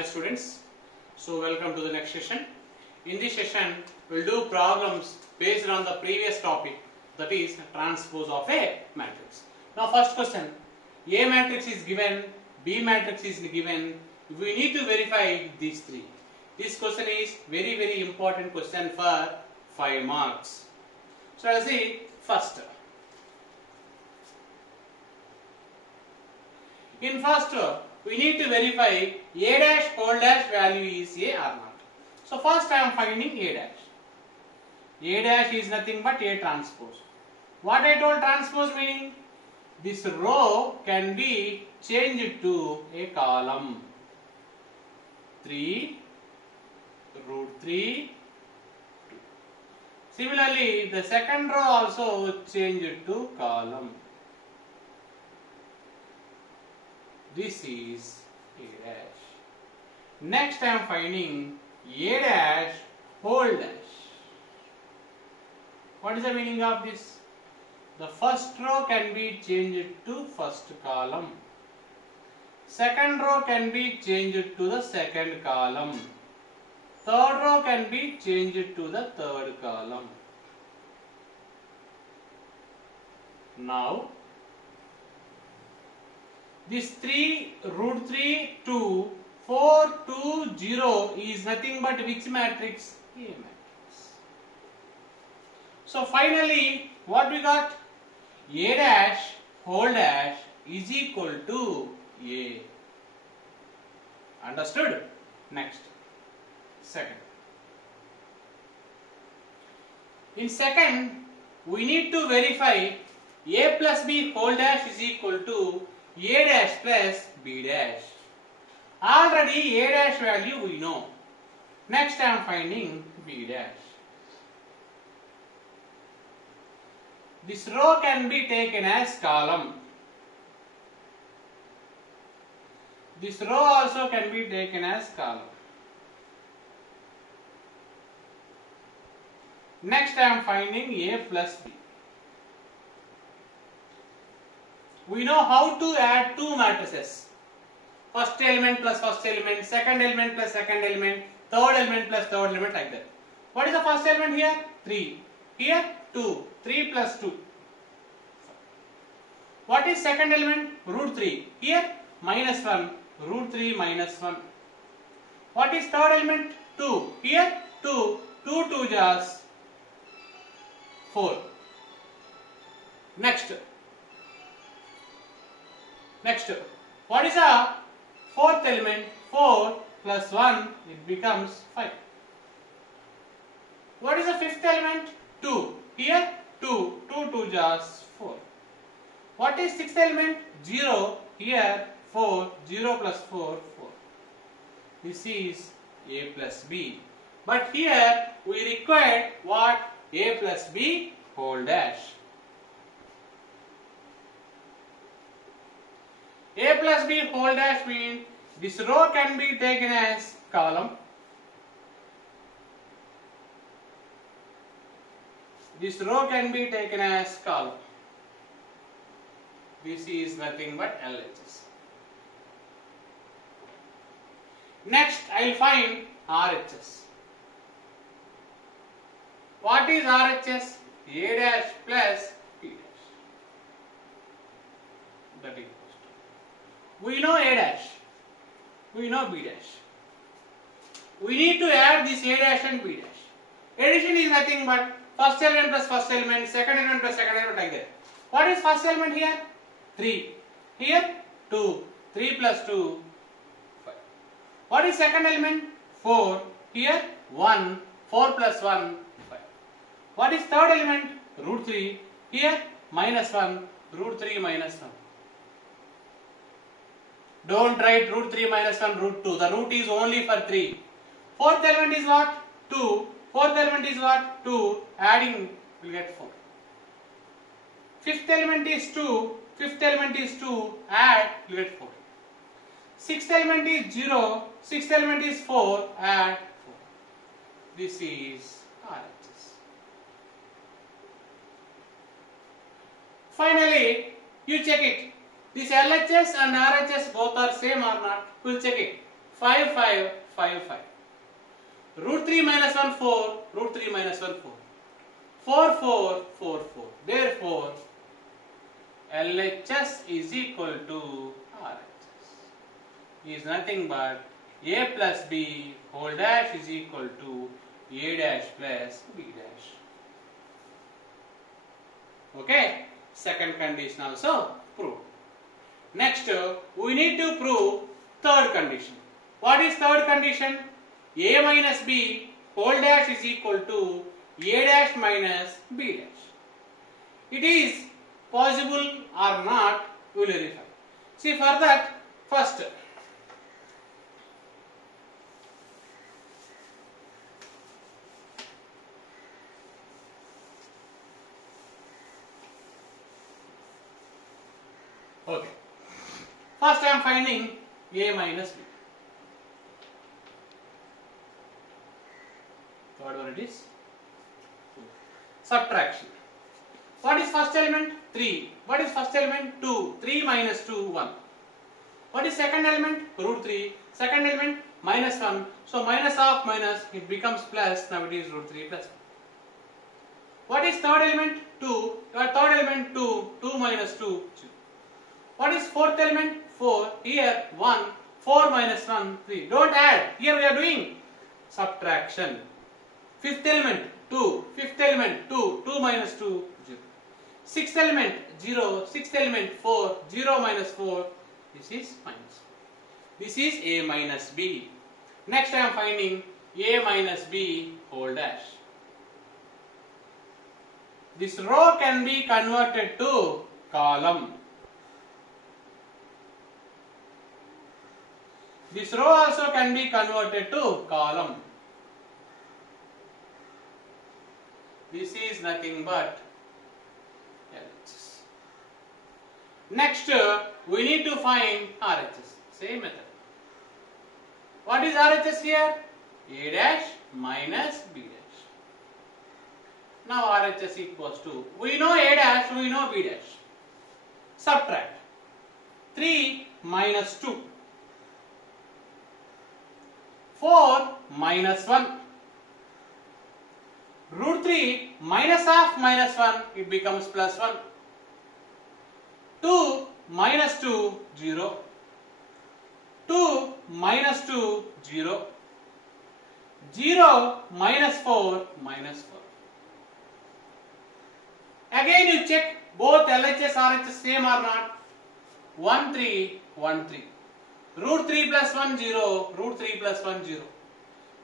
Hi students, so welcome to the next session. In this session, we will do problems based on the previous topic, that is transpose of a matrix. Now first question, A matrix is given, B matrix is given, we need to verify these three. This question is very important question for 5 marks. So let us see first. In first, we need to verify A dash whole dash value is A or not. So first I am finding A dash. A dash is nothing but A transpose. What I told transpose meaning? This row can be changed to a column. 3 root 3 2. Similarly, the second row also changed to column. This is A dash. Next I am finding A dash whole dash. What is the meaning of this? The first row can be changed to first column. Second row can be changed to the second column. Third row can be changed to the third column. Now, this 3 root 3 2 4 2 0 is nothing but which matrix? A matrix. So finally, what we got? A dash whole dash is equal to A. Understood? Next, second. In second, we need to verify A plus B whole dash is equal to A dash plus B dash. Already A dash value we know. Next I am finding B dash. This row can be taken as column. This row also can be taken as column. Next I am finding A plus B. We know how to add two matrices. First element plus first element, second element plus second element, third element plus third element, like that. What is the first element here? 3. Here 2. 3 plus 2. What is second element? Root 3. Here minus 1. Root 3 minus 1. What is third element? 2. Here 2. 2 2 just 4. Next, what is the fourth element? 4 plus 1, it becomes 5. What is the fifth element? 2. Here 2. 2 2 just 4. What is sixth element? 0. Here 4. 0 plus 4, 4. This is A plus B. But here we required what? A plus B whole dash. A plus B whole dash means this row can be taken as column. This row can be taken as column. This is nothing but LHS. Next, I will find RHS. What is RHS? A dash plus B dash. That is. We know A dash. We know B dash. We need to add this A dash and B dash. Addition is nothing but first element plus first element, second element plus second element, like that. What is first element here? 3. Here 2. 3 plus 2, 5. What is second element? 4. Here 1. 4 plus 1, 5. What is third element? Root 3. Here minus 1. Root 3 minus 1. Don't write root 3 minus 1 root 2. The root is only for 3. Fourth element is what? 2. Fourth element is what? 2. Adding will get 4. Fifth element is 2. Fifth element is 2. Add will get 4. Sixth element is 0. Sixth element is 4. Add 4. This is RHS. Finally, you check it. This LHS and RHS both are same or not? We will check it. 5, 5, 5, 5. Root 3 minus 1, 4. Root 3 minus 1, 4. 4, 4, 4, 4. Therefore, LHS is equal to RHS. Is nothing but A plus B whole dash is equal to A dash plus B dash. Okay, second condition also proved. Next, we need to prove third condition. What is third condition? A minus B whole dash is equal to A dash minus B dash. It is possible or not, we will verify. See, for that, first, okay. First I am finding A minus B. Third one it is subtraction. What is first element? 3. What is first element? 2. 3 minus 2, 1. What is second element? Root 3. Second element? Minus 1. So minus of minus, it becomes plus. Now it is root 3 plus 1. What is third element? 2. Third element 2. 2 minus 2, 2. What is fourth element? 4. Here 1. 4 minus 1, 3. Don't add. Here we are doing subtraction. Fifth element 2. Fifth element 2. 2 minus 2, 0. Sixth element 0. Sixth element 4. 0 minus 4. This is minus. This is A minus B. Next I am finding A minus B whole dash. This row can be converted to column. This row also can be converted to column. This is nothing but LHS. Next, we need to find RHS. Same method. What is RHS here? A dash minus B dash. Now RHS equals to, we know A dash, we know B dash. Subtract. 3 minus 2. 4 minus 1. Root 3 minus of minus 1, it becomes plus 1. 2 minus 2, 0. 2 minus 2, 0. 0 minus 4, minus 4. Again you check both LHS, RHS same or not. 1, 3, 1, 3. Root 3 plus 1, 0. Root 3 plus 1, 0.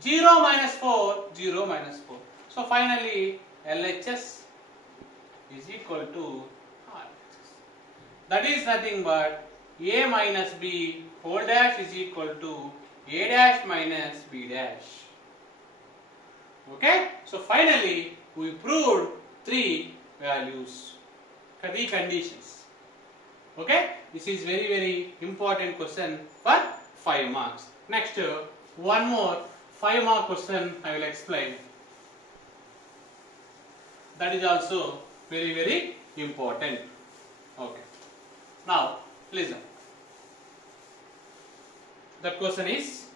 0 minus 4, 0 minus 4. So finally LHS is equal to RHS. That is nothing but A minus B whole dash is equal to A dash minus B dash. Okay? So finally we proved 3 values, 3 conditions. Okay? This is very important question for 5 marks. Next, one more 5 mark question I will explain. That is also very important. Okay. Now listen. The question is,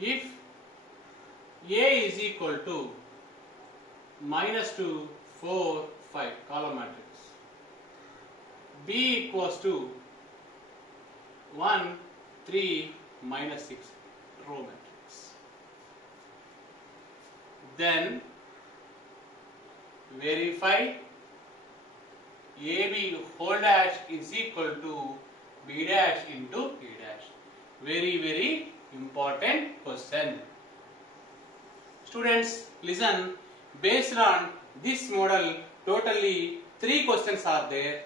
if A is equal to -2, 4, 5 column matrix, B equals to 1, 3, -6 row matrix, then verify AB whole dash is equal to B dash into A dash. Very important question. Students, listen. Based on this model, totally 3 questions are there.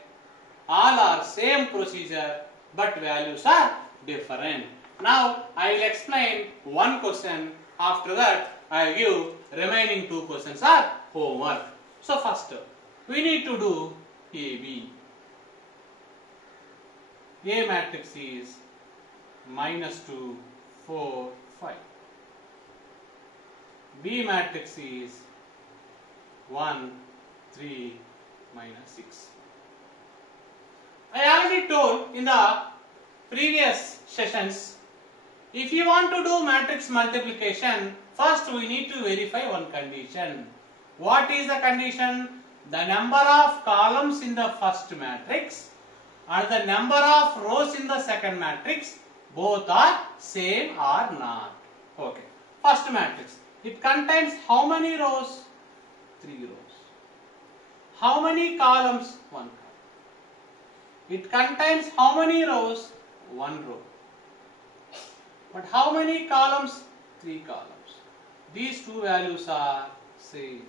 All are same procedure, but values are different. Now I will explain one question. After that, I will give remaining 2 questions are homework. So first, we need to do AB. A matrix is -2, 4, 5. B matrix is 1, 3, -6. I already told in the previous sessions, if you want to do matrix multiplication, first we need to verify one condition. What is the condition? The number of columns in the first matrix and the number of rows in the second matrix both are same or not. Okay. First matrix. It contains how many rows? 3 rows. How many columns? 1 column. It contains how many rows? 1 row. But how many columns? 3 columns. These two values are same.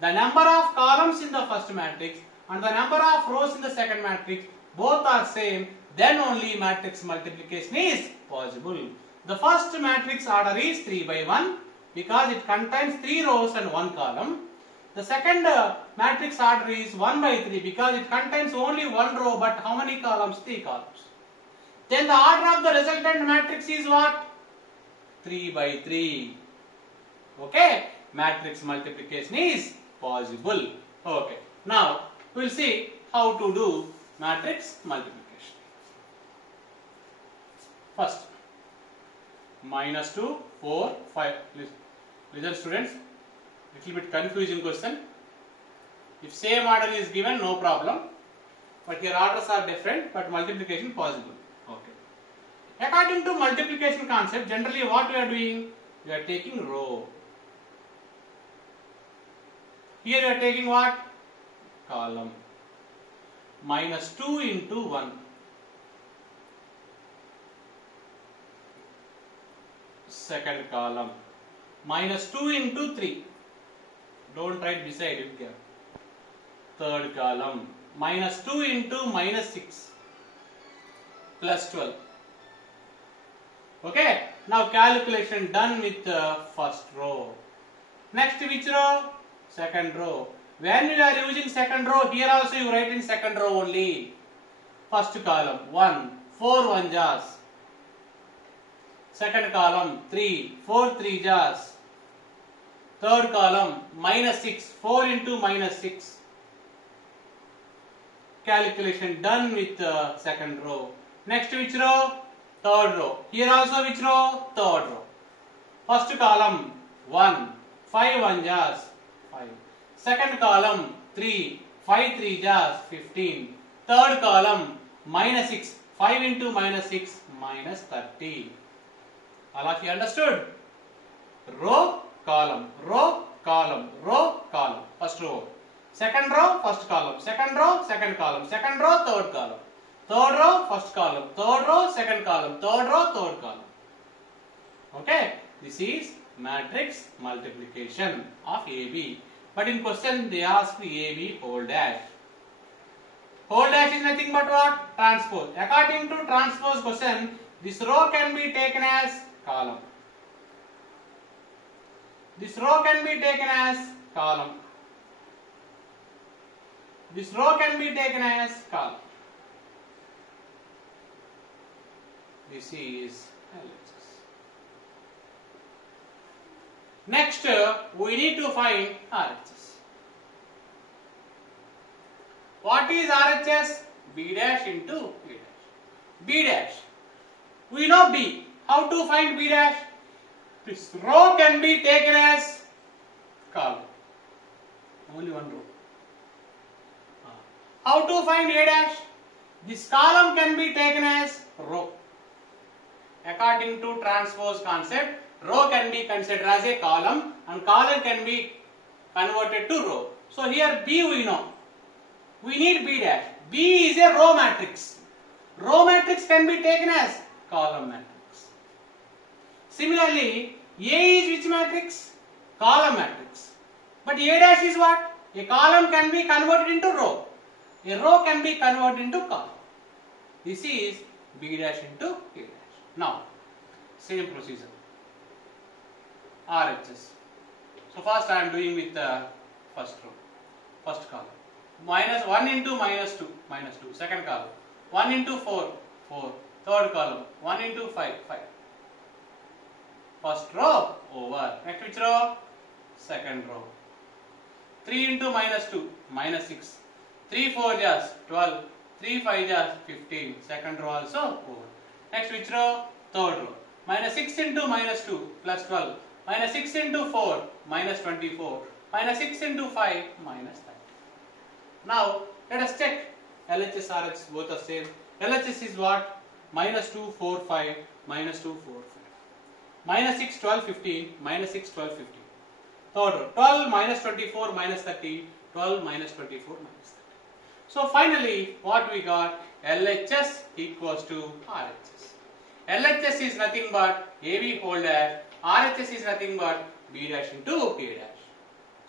The number of columns in the first matrix and the number of rows in the second matrix both are same, then only matrix multiplication is possible. The first matrix order is 3 by 1 because it contains 3 rows and 1 column. The second matrix order is 1 by 3 because it contains only 1 row but how many columns? 3 columns. Then the order of the resultant matrix is what? 3 by 3. Okay, matrix multiplication is possible. Okay, now we will see how to do matrix multiplication. First, -2, 4, 5. Listen students, little bit confusing question. If same order is given, no problem. But here orders are different, but multiplication possible. Okay. According to multiplication concept, generally what we are doing? We are taking row. Here we are taking what? Column. -2 into 1. Second column. -2 into 3. Don't write beside it here. Third column. -2 into -6. Plus 12. Okay. Now calculation done with the first row. Next which row? Second row. When you are using second row, here also you write in second row only. First column 1, 4 1 jars. Second column 3, 4 3 jars. Third column -6, 4 into -6. Calculation done with the second row. Next which row? Third row. Here also which row? Third row. First column 1, 5 1 jars. 5. Second column 3, 5 3 jars. 15. Third column -6, 5 into -6 -30. All of you understood? Row, column, row, column, row, column. First row. Second row, first column. Second row, second column. Second row, third column. Third row, first column. Third row, second column. Third row, third column. Okay. This is matrix multiplication of AB. But in question they ask AB whole dash. Whole dash is nothing but what? Transpose. According to transpose question, this row can be taken as column. This row can be taken as column. This row can be taken as column. This is LHS. Next, we need to find RHS. What is RHS? B dash into B dash. B dash. We know B. How to find B dash? This row can be taken as column. Only one row. How to find A dash? This column can be taken as row. According to transpose concept, row can be considered as a column and column can be converted to row. So here B we know. We need B dash. B is a row matrix. Row matrix can be taken as column matrix. Similarly, A is which matrix? Column matrix. But A dash is what? A column can be converted into row. A row can be converted into column. This is B dash into A dash. Now, same procedure. RHS. So first I am doing with the first row, first column. -1 into -2, -2. Second column. 1 into 4, 4. Third column. 1 into 5, 5. First row over. Next which row? Second row. 3 into -2, -6. 3 4 jars 12. 3 5 are 15. Second row also 4. Next which row? Third row. Minus 6 into minus 2 plus 12. Minus 6 into 4 minus 24. Minus 6 into 5 minus 30. Now let us check LHS RHS both are same. LHS is what? Minus 2 4 5 minus 2 4 5. Minus 6 12 15 minus 6 12 15. Third row 12 minus 24 minus 30. 12 minus 24 minus 30. So finally what we got? LHS equals to RHS. LHS is nothing but AB whole dash. RHS is nothing but B dash into A dash.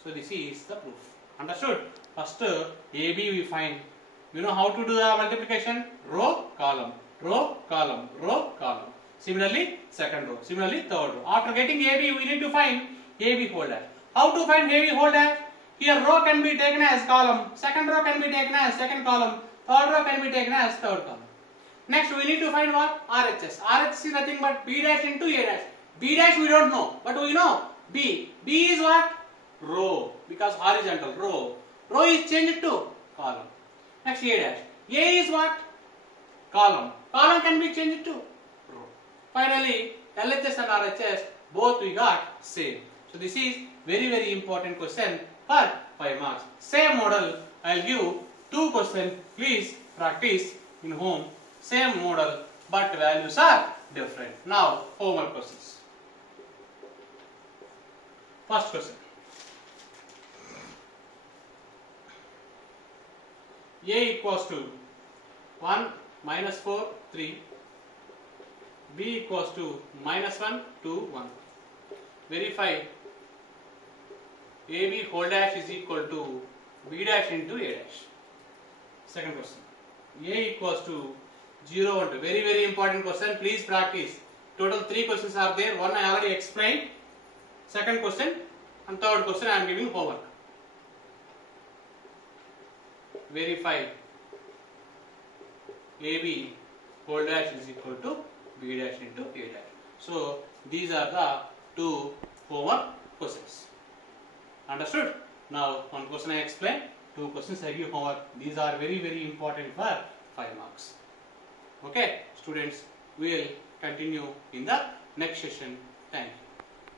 So this is the proof. Understood? First AB we find. You know how to do the multiplication? Row, column, row, column, row, column. Similarly second row. Similarly third row. After getting AB we need to find AB whole dash. How to find AB whole dash? Here row can be taken as column. Second row can be taken as second column. Third row can be taken as third column. Next we need to find what? RHS. RHS is nothing but B dash into A dash. B dash we don't know, but we know B. B is what? Row, because horizontal row. Row is changed to column. Next A dash. A is what? Column. Column can be changed to row. Finally LHS and RHS both we got same. So this is very important question for 5 marks. Same model I will give 2 questions. Please practice in home. Same model but values are different. Now homework questions. First question. A equals to 1 minus 4 3. B equals to minus 1 2 1. Verify AB whole dash is equal to B dash into A dash. Second question. A equals to 0 1 2. Very important question. Please practice. Total 3 questions are there. One I already explained. Second question and third question I am giving homework. Verify AB whole dash is equal to B dash into A dash. So these are the 2 homework questions. Understood? Now one question I explained, 2 questions I give homework. These are very important for 5 marks. Okay, students, we will continue in the next session. Thank you.